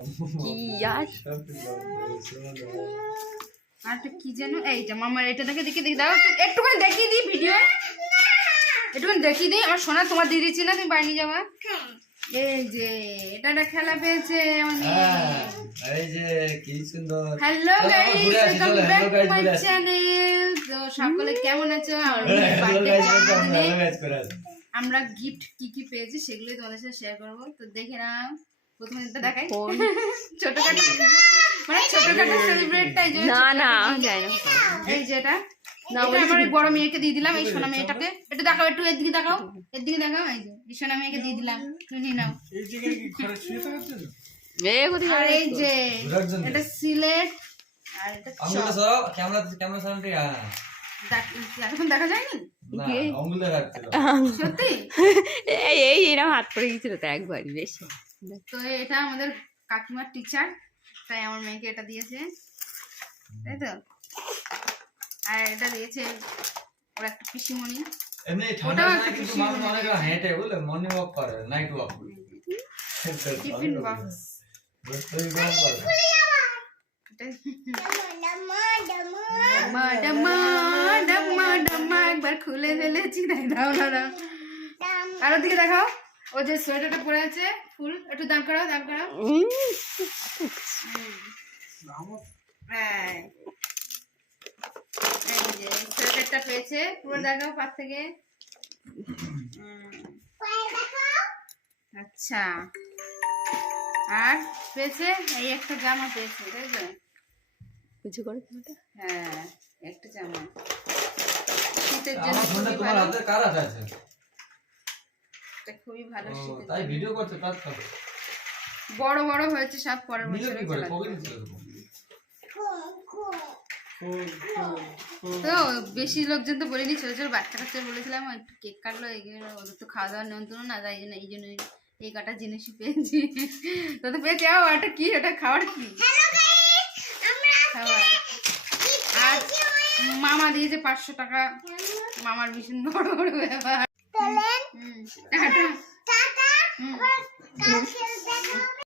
কি আর আরটা কি যেন এইটা মামার এটা দেখে দেখি দাও একটুখানি দেখিয়ে দিই ভিডিও একটুখানি দেখিয়ে দিই আমার সোনা তোমার দিয়ে দিচ্ছি না তুমি বাড়ি যাবা এই যে এটা একটা খেলা পেয়েছে এই যে কি সুন্দর। Hello guys welcome back to my channel. তো সকলে কেমন আছো? আমরা গিফট কি কি পেয়েছি সেগুলোই তোমাদের সাথে শেয়ার করবো। তো দেখে নাও, প্রথমে এটা দেখাই ছোটখাটো মানে ছোটখাটো সেলিব্রেটটাই যে না না যাই না এই যেটা আমার বড় মেয়েকে দিয়ে দিলাম, এই সোনা মেয়েটাকে একটু দেখাও, একটু এদিকে দেখাও, এদিকে দেখাও, এই যে এই সোনা মেয়েকে দিয়ে দিলাম, তুমি নিয়ে নাও। আর এই যে এটা সিলেট আর এটা ক্যামেরা সামনে এখন দেখা যায়নি সত্যি এই এরকম হাত পড়ে গেছিল তো একবারই বেশি। তো এটা আমাদের কাকিমার টিচার, তাই আমার মেয়েকে এটা দিয়েছে, তাই তো। আর এটা দিয়েছে ওর একটা পিসিমণি, এমনি ঠান্ডা না কিন্তু মানুষ অনেক হেঁটে বুঝলে মর্নিং ওয়াক করে, নাইট ওয়াক করে, টিফিন বক্স বুঝতেই গরম করে একবার খুলে ফেলেছি, তাই দাও না দাও। আর ওদিকে দেখাও, ও যে সোয়েটারটা পরে আছে ফুল, একটু দাম করাও, দাম করাও। হ্যাঁ এই যে সোয়েটারটা পেয়েছে, পুরো দেখাও পাশ থেকে। আচ্ছা, আর পেয়েছে এই একটা জামা পেয়েছে, তাই তো? কিছু করে হ্যাঁ একটা জামা শীতের জন্য আমার ফোনটা তোমার হাতে কার আছে? এটা খুবই ভালো শীতের তাই জন্য। ভিডিও করতে কাজ করে বড় বড় হয়েছে সব, পরের নিলো বছর কি করে পকেটে ছিল তো বেশি লোকজন তো বলিনি, ছোট ছোট বাচ্চা কাচ্চা বলেছিলাম একটু কেক কাটলো, এগুলো ওদের তো খাওয়া দাওয়ার নিয়ন্ত্রণ না, তাই জন্য এই জন্য এই কাটা জিনিসই পেয়েছি। তো তো পেয়েছি। ওটা কি, ওটা খাওয়ার কি খাবার? আর মামা দিয়েছে 500 টাকা, মামার ভীষণ বড় বড় ব্যাপার।